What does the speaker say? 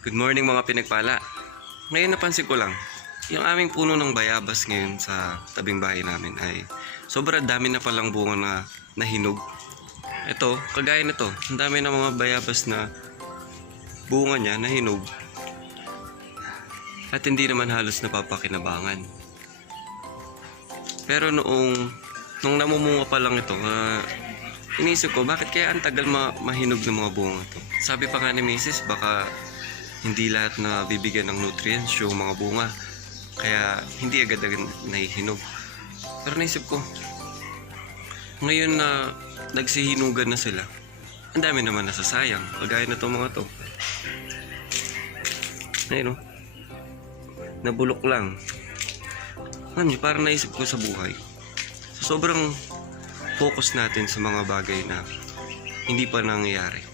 Good morning mga pinagpala. Ngayon napansin ko lang, yung aming puno ng bayabas ngayon sa tabing bahay namin ay sobrang dami na palang bunga na nahinog. Ito, kagaya nito, ang dami na mga bayabas na bunga niya nahinog at hindi naman halos napapakinabangan. Pero nung namumunga pa lang ito, inisip ko bakit kaya ang tagal mahinog ng mga bunga ito. Sabi pa nga ni Mrs. baka hindi lahat na bibigyan ng nutrients yung mga bunga, kaya hindi agad-agad nahihinog. Pero naisip ko, ngayon na nagsihinugan na sila, ang dami naman nasasayang, kagaya na itong mga to. Ayun o, nabulok lang. Parang naisip ko sa buhay, so, sobrang focus natin sa mga bagay na hindi pa nangyayari.